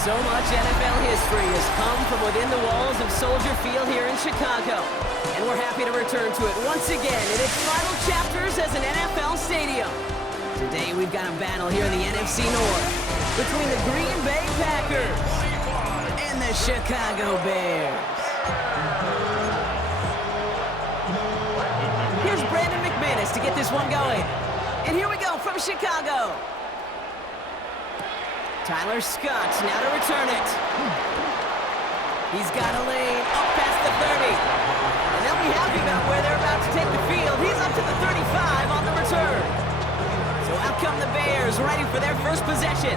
So much NFL history has come from within the walls of Soldier Field here in Chicago. And we're happy to return to it once again in its final chapters as an NFL stadium. Today we've got a battle here in the NFC North between the Green Bay Packers and the Chicago Bears. Here's Brandon McManus to get this one going. And here we go from Chicago. Tyler Scott now to return it. He's got a lane up past the 30. And they'll be happy about where they're about to take the field. He's up to the 35 on the return. So out come the Bears, ready for their first possession.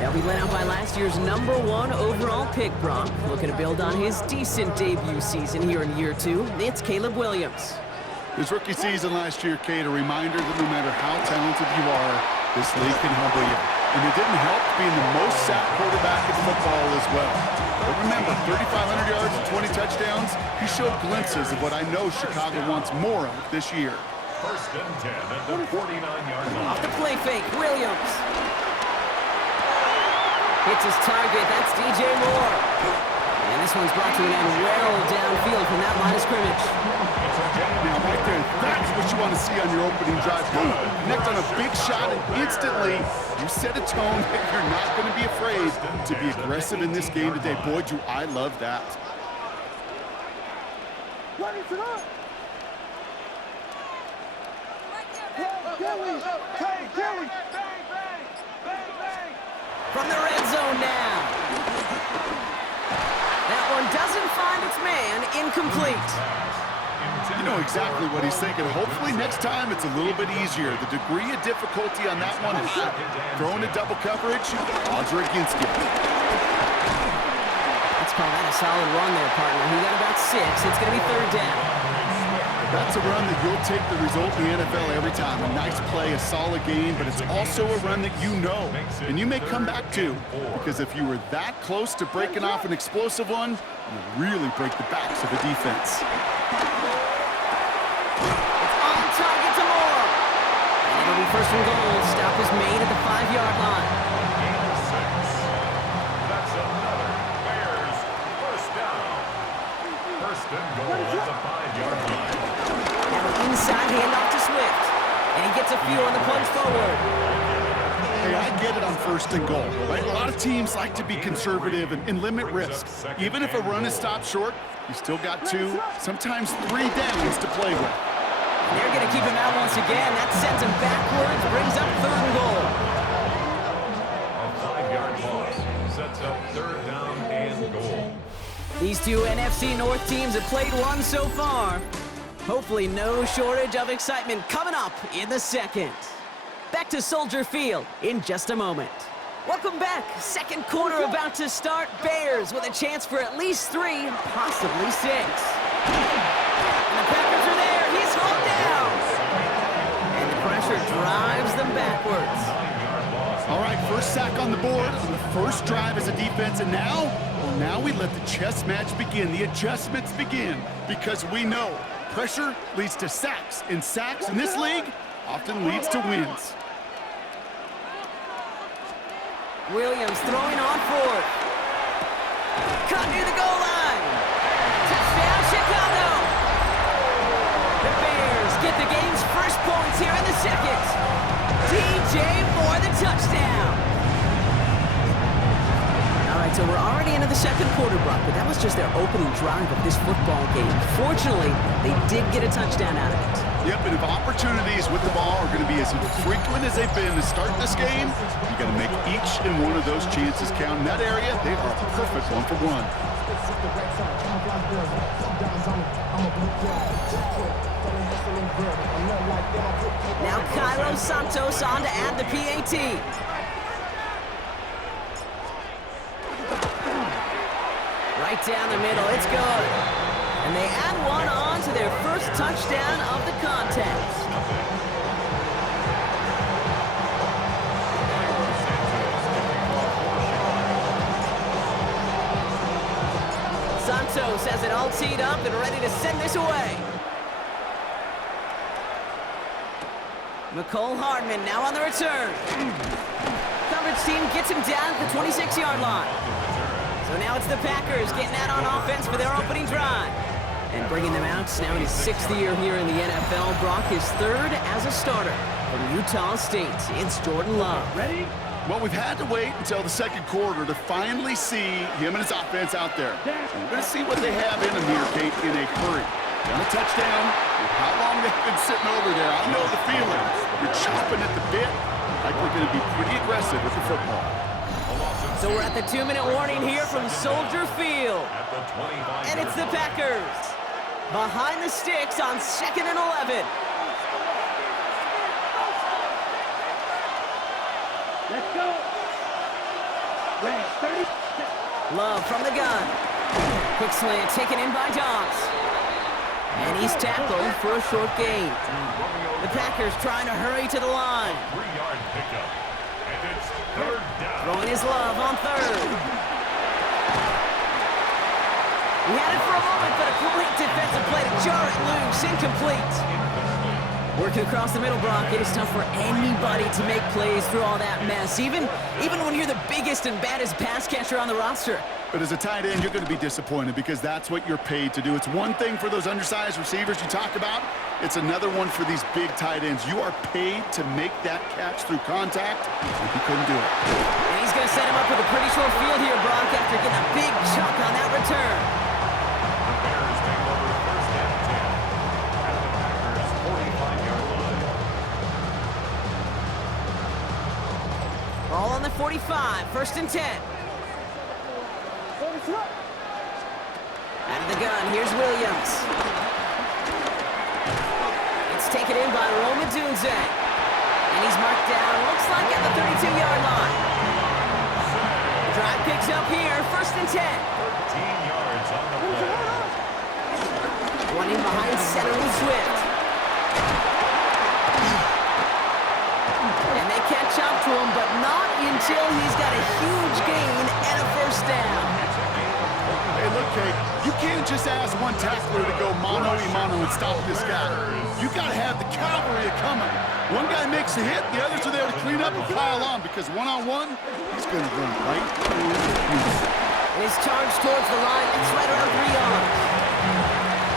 They'll be led out by last year's #1 overall pick, Brock. Looking to build on his decent debut season here in year 2. It's Caleb Williams. His rookie season last year, Kate, a reminder that no matter how talented you are, this league can humble you. And it didn't help being the most sacked quarterback in football as well. But remember, 3,500 yards and 20 touchdowns, he showed glimpses of what I know Chicago wants more of this year. First and 10 at the 49-yard line. Off the play fake, Williams. Hits his target, that's DJ Moore. And this one's brought to an end well downfield from that line of scrimmage. Now, right there, that's what you want to see on your opening drive. Boom, connect on a big shot, and instantly you set a tone that you're not going to be afraid to be aggressive in this game today. Boy, do I love that. From the red zone now. That one doesn't find its man, incomplete. You know exactly what he's thinking. Hopefully next time it's a little bit easier. The degree of difficulty on that one is throwing a double coverage, odds are against you. Let's call that a solid run there, partner. He got about 6. It's going to be 3rd down. That's a run that you'll take the result in the NFL every time. A nice play, a solid game, but it's also a run that you know, and you may come back to, because if you were that close to breaking off an explosive one, you really break the backs of the defense. It's on target to Moore. And it'll be 1st and goal. Stop is made at the 5-yard line. That's another Bears first down. First and goal at the 5-yard line. Inside handoff to Swift. And he gets a few on the punch forward. Hey, I get it on 1st and goal, right? A lot of teams like to be conservative and limit risk. Even if a run is stopped short, you still got 2, sometimes 3 downs to play with. They're going to keep him out once again. That sends him backwards, brings up 3rd and goal. A 5-yard loss sets up 3rd down and goal. These two NFC North teams have played one so far. Hopefully no shortage of excitement coming up in the 2nd. Back to Soldier Field in just a moment. Welcome back. 2nd quarter about to start. Bears with a chance for at least 3, possibly 6. And the Packers are there. He's hauled down. And the pressure drives them backwards. All right, first sack on the board on the first drive as a defense, and now we let the chess match begin. The adjustments begin, because we know pressure leads to sacks, and sacks in this league often leads to wins. Williams throwing on 4th. Cut near the goal line. Touchdown, Chicago. The Bears get the game's first points here in the 2nd. DJ Moore, the touchdown. All right, so we're already into the 2nd quarter, Brock, but that was just their opening drive of this football game. Fortunately, they did get a touchdown out of it. Yep, and if opportunities with the ball are going to be as infrequent as they've been to start this game, you got to make each and one of those chances count. In that area, they are a perfect 1-for-1. Now Cairo Santos on to add the PAT. Right down the middle, it's good. And they add one on to their first touchdown of the contest. Santos has it all teed up and ready to send this away. McCole Hardman now on the return. Coverage team gets him down at the 26-yard line. So now it's the Packers getting out on offense for their opening drive. And bringing them out, now in his 6th year here in the NFL, Brock is 3rd as a starter from Utah State. It's Jordan Love. Ready? Well, we've had to wait until the second quarter to finally see him and his offense out there. So we're going to see what they have in them here, Kate, in a hurry. Got a touchdown. With how long they've been sitting over there, I know the feeling. You're chopping at the bit. Like we're going to be pretty aggressive with the football. So we're at the 2-minute warning here from Soldier Field. And it's the Packers. Behind the sticks on 2nd and 11. Let's go. Red, 30. Love from the gun. Quick slant taken in by Dobbs. And he's tackled for a short gain. The Packers trying to hurry to the line. 3-yard pickup. And it's 3rd down. Throwing his Love on 3rd. He had it for a moment, but a great defensive play to jar it loose. Incomplete. Working across the middle, Brock, it is tough for anybody to make plays through all that mess, even when you're the biggest and baddest pass catcher on the roster. But as a tight end, you're going to be disappointed because that's what you're paid to do. It's one thing for those undersized receivers you talk about. It's another one for these big tight ends. You are paid to make that catch through contact, and he couldn't do it. And he's going to set him up with a pretty short field here, Brock, after getting a big chunk on that return. The Bears take over 1st and 10 at the Packers' 45-yard line. Ball on the 45, 1st and 10. Out of the gun, here's Williams. It's taken in by Roma Dunze. And he's marked down, looks like at the 32-yard line. The drive picks up here, 1st and 10. 13 yards on the play. Running behind center with Swift. And they catch up to him, but not until he's got a huge gain and a 1st down. Hey, look, Kate, you can't just ask one tackler to go mano-a-mano and stop this guy. You got to have the cavalry coming. One guy makes a hit, the others are there to clean up and pile on, because one-on-one, he's going to run right through you. His charge towards the line, it's right around 3 yards.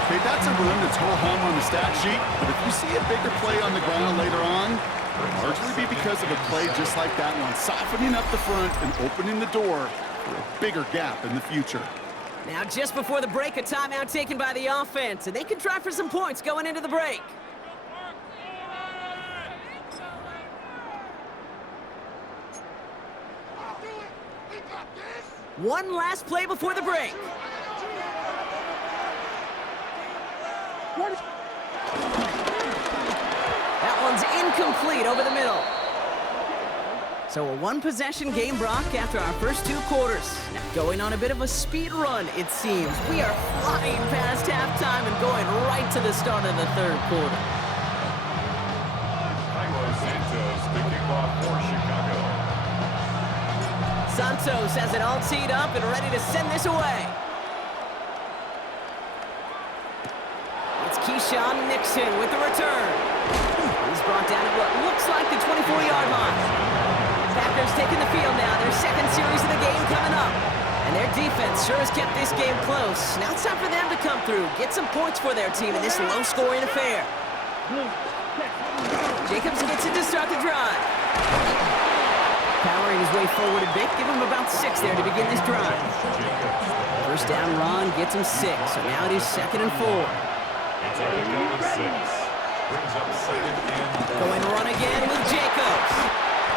Okay, that's a run that's ho-hum on the stat sheet, but if you see a bigger play on the ground later on, it'll largely be because of a play just like that one, softening up the front and opening the door for a bigger gap in the future. Now, just before the break, a timeout taken by the offense, and they can try for some points going into the break. One last play before the break. That one's incomplete over the middle. So a one-possession game, Brock, after our first 2 quarters. Now going on a bit of a speed run, it seems. We are flying past halftime and going right to the start of the 3rd quarter. Carlos Santos, the kickoff for Chicago. Santos has it all teed up and ready to send this away. It's Keyshawn Nixon with the return. He's brought down at what looks like the 24-yard line. Packers taking the field now, their 2nd series of the game coming up. And their defense sure has kept this game close. Now it's time for them to come through, get some points for their team in this low-scoring affair. Jacobs gets it to start the drive. Powering his way forward a bit, give him about 6 there to begin this drive. 1st down run gets him 6, so now it is 2nd and 4. It's a pickup of 6. Brings up 2nd and 4. Going run again with Jacobs.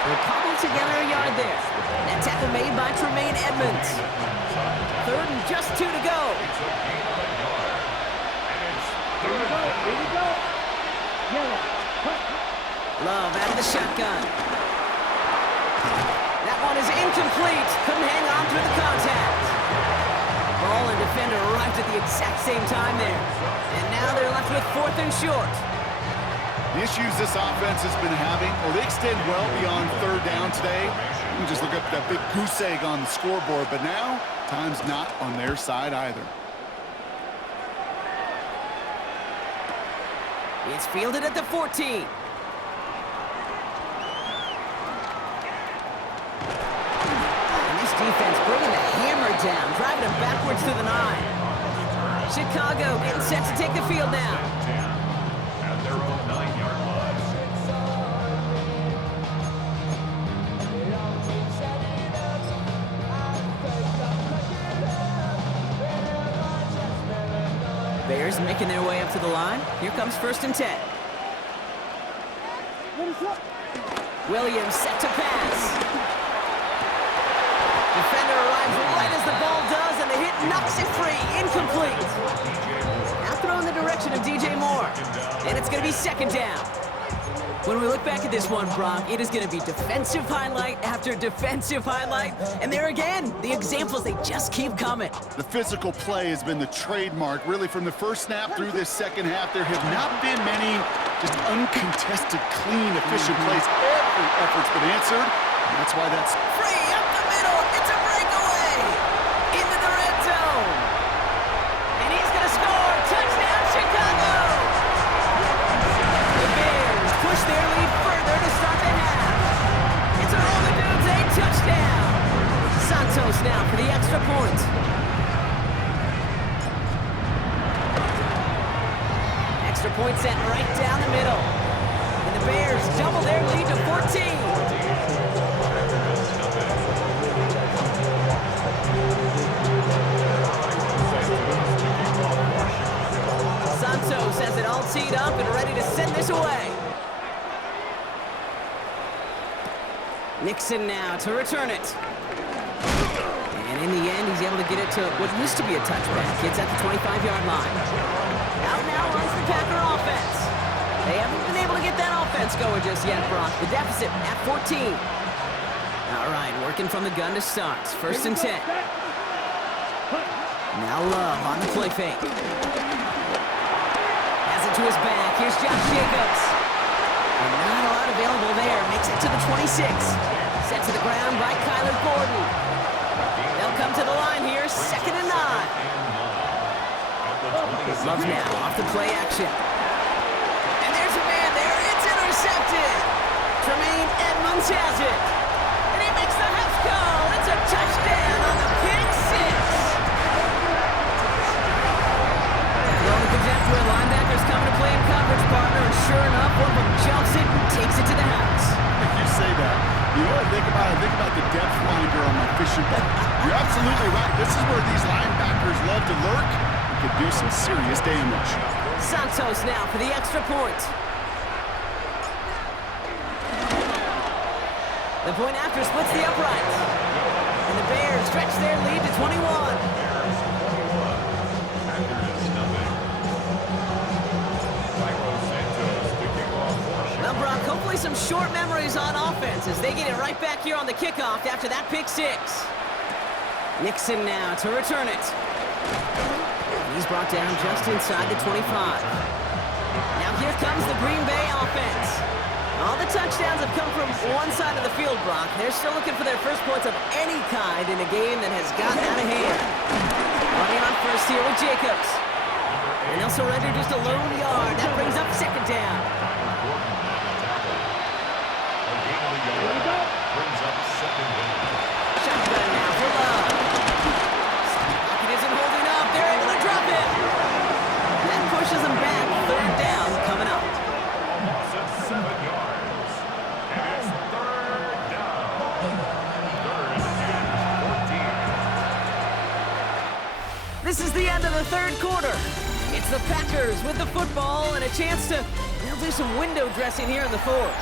They'll cobble together a yard there. That tackle made by Tremaine Edmonds. 3rd and just 2 to go. It's a gain of a yard. And it's 3rd down. Here we go. Love out of the shotgun. That one is incomplete. Couldn't hang on through the contact. Ball and defender arrived at the exact same time there. And now they're left with 4th and short. The issues this offense has been having, well, they extend well beyond 3rd down today. You can just look up that big goose egg on the scoreboard, but now, time's not on their side either. It's fielded at the 14. down, driving him backwards to the 9. Chicago getting set to take the field now. 10 at their own 9-yard line. Bears making their way up to the line. Here comes 1st and 10. Williams set to pass. Defender arrives right as the ball does, and the hit knocks it free. Incomplete. Now throw in the direction of DJ Moore. And it's going to be 2nd down. When we look back at this one, Brock, it is going to be defensive highlight after defensive highlight. And there again, the examples, they just keep coming. The physical play has been the trademark, really, from the first snap through this second half. There have not been many just uncontested, clean, efficient plays. Every effort's been answered, and that's why that's Free up the middle. It's a breakaway. Into the red zone. And he's going to score. Touchdown, Chicago. The Bears push their lead further to start the half. It's a roll the dudes, a touchdown. Santos now for the extra point. Extra point sent right down the middle. And the Bears double their lead to 14. Santos has it all teed up and ready to send this away. Nixon now to return it. And in the end, he's able to get it to what used to be a touchback. It's at the 25-yard line. Out now runs the Packer offense. They haven't been able to get that offense going just yet, Brock. The deficit at 14. All right, working from the gun to start. 1st and 10. Now Love on the play fake. Has it to his back. Here's Josh Jacobs. And not a lot available there. Makes it to the 26. Set to the ground by Kyler Gordon. They'll come to the line here. 2nd and 9. Love now off the play action. And there's a man there. It's intercepted. Tremaine Edmonds has it. And he makes the house call. It's a touchdown on the pick 6. Throwing the depth where linebackers coming to play in coverage, partner. And sure enough, one of them jumps it and takes it to the house. if you say that. You know what I think about? I think about the depth finder on my fishing boat. You're absolutely right. This is where these linebackers love to lurk. It could do some serious damage. Santos now for the extra point. The point after splits the upright. And the Bears stretch their lead to 21. Now, Brock, hopefully some short memories on offense as they get it right back here on the kickoff after that pick 6. Nixon now to return it. He's brought down just inside the 25. Now here comes the Green Bay offense. All the touchdowns have come from one side of the field, Brock. They're still looking for their first points of any kind in a game that has gotten out of hand. Running on first here with Jacobs. And they'll surrender just a lone yard. That brings up 2nd down. Shotgun now for Love. Pocket isn't holding up. They're able to drop it. That pushes them back. 3rd down coming up. Loss of 7 yards. And it's 3rd down. 3rd and 14. This is the end of the 3rd quarter. It's the Packers with the football and a chance to, they'll do some window dressing here in the 4th.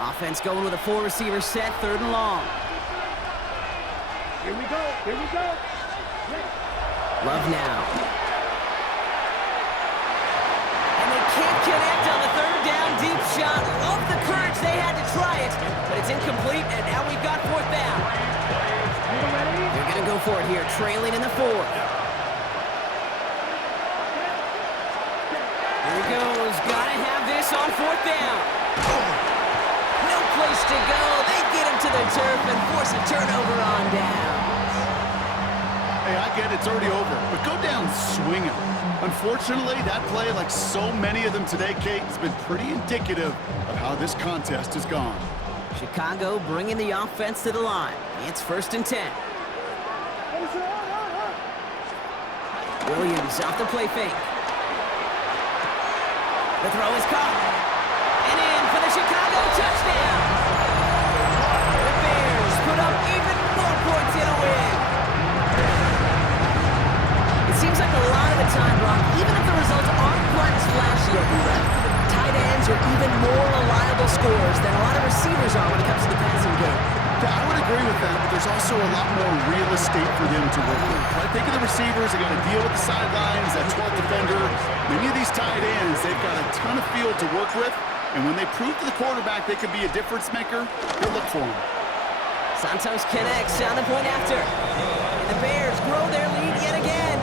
Offense going with a 4-receiver set, 3rd and long. Here we go. Here we go. Love now. And they can't connect on the 3rd down deep shot. Love the courage they had to try it, but it's incomplete, and now we've got 4th down. They're going to go for it here, trailing in the 4th. Here he goes. Got to have this on 4th down. No place to go. They get him to the turf and force a turnover on down. Hey, I get it's already over, but go down swinging. Unfortunately, that play, like so many of them today, Kate, has been pretty indicative of how this contest has gone. Chicago bringing the offense to the line. It's 1st and 10. Williams off the play fake. The throw is caught. And in for the Chicago touchdown. The Bears put up even more points in a win. It seems like a lot of the time, Brock, even if the results aren't quite as flashy every rep, tight ends are even more reliable scorers than a lot of receivers are when it comes to the passing game. Yeah, I would agree with that, but there's also a lot more real estate for them to work with. Right? Think of the receivers, they got to deal with the sidelines, that 12th defender. Many of these tight ends, they've got a ton of field to work with, and when they prove to the quarterback they can be a difference maker, he'll look for them. Santos connects on the point after. And the Bears grow their lead yet again.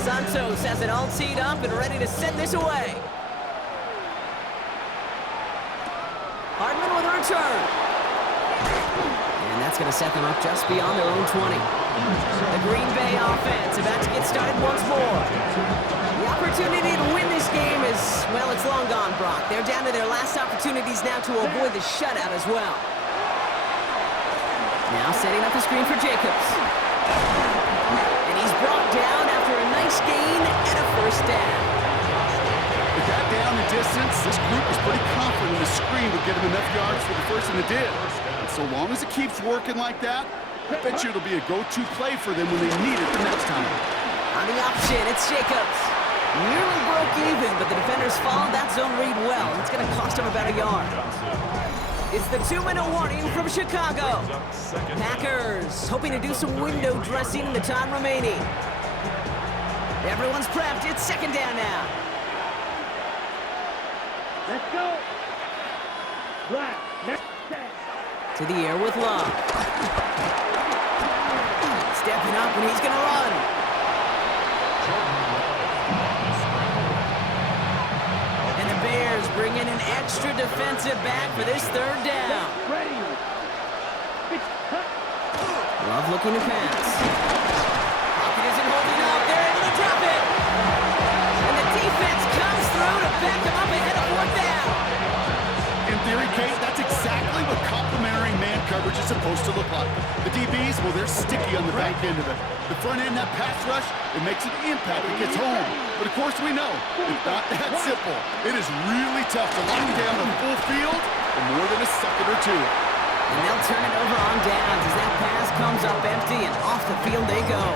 Santos has it all teed up and ready to send this away. Hardman with a return. And that's going to set them up just beyond their own 20. The Green Bay offense about to get started once more. The opportunity to win this game is, well, it's long gone, Brock. They're down to their last opportunities now to avoid the shutout as well. Now setting up the screen for Jacobs. And he's brought down after a nice gain and a 1st down. With that down the distance, this group was pretty confident the screen would get him enough yards for the first, and it did. And so long as it keeps working like that, I bet you it'll be a go-to play for them when they need it the next time. On the option, it's Jacobs. Nearly broke even, but the defenders followed that zone read well. It's going to cost him about a yard. It's the 2-minute warning from Chicago. Packers hoping to do some window dressing in the time remaining. Everyone's prepped. It's 2nd down now. Let's go. Black. Next set. To the air with Love. Stepping up, and he's going to run. And the Bears bring in an extra defensive back for this 3rd down. Ready. Love looking to pass. Pocket isn't holding up. They're able to drop it. And the defense comes through to back him up ahead of 4th down. In theory, Kate, that's exactly what complementary man coverage is supposed to look like. The DBs, well, they're sticky on the back end of it. The front end, that pass rush, it makes an impact. It gets home. But of course we know, it's not that simple. It is really tough to lock down the full field for more than a second or two. And they'll turn it over on downs as that pass comes up empty, and off the field they go.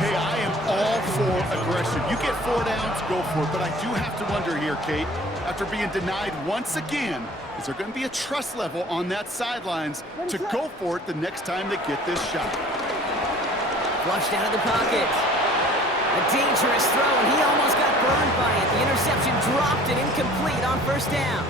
Hey, I am all for aggression. You get 4 downs, go for it. But I do have to wonder here, Kate, after being denied once again, is there going to be a trust level on that sidelines to go for it the next time they get this shot? Flushed out of the pocket. A dangerous throw, and he almost got burned by it. The interception dropped it incomplete on 1st down.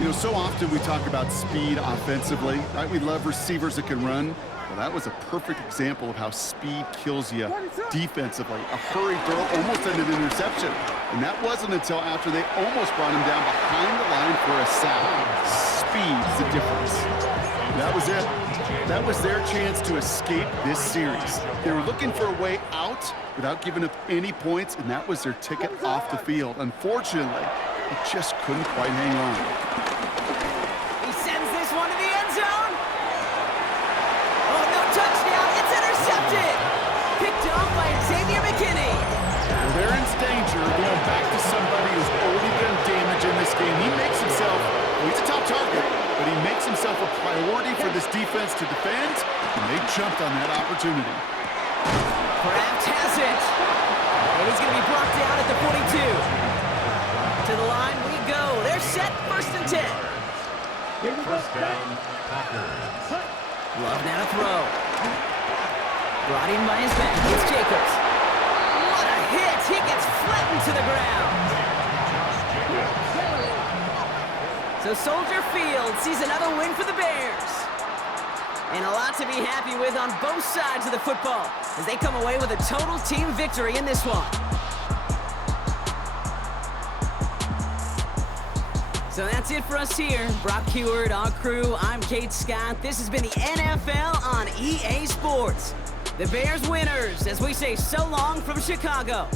You know, so often we talk about speed offensively, right? We love receivers that can run. Well, that was a perfect example of how speed kills you defensively. A hurried throw almost ended an interception. And that wasn't until after they almost brought him down behind the line for a sack. Speed's the difference. That was it. That was their chance to escape this series. They were looking for a way out without giving up any points, and that was their ticket off the field. Unfortunately, it just couldn't quite hang on. He sends this one to the end zone. Oh, no touchdown. It's intercepted. Picked off by Xavier McKinney. Well, they're in danger going back to somebody who's already done damage in this game. He makes himself, well, he's a top target, but he makes himself a priority for this defense to defend, and they jumped on that opportunity. Kraft has it. And he's going to be brought down at the 42. To the line we go. They're set 1st and 10. First down, Packers. Love now to throw. Brought in by his back. It's Jacobs. What a hit. He gets flattened to the ground. So Soldier Field sees another win for the Bears. And a lot to be happy with on both sides of the football as they come away with a total team victory in this one. So that's it for us here. Brock Heward, our crew, I'm Kate Scott. This has been the NFL on EA Sports. The Bears winners as we say so long from Chicago.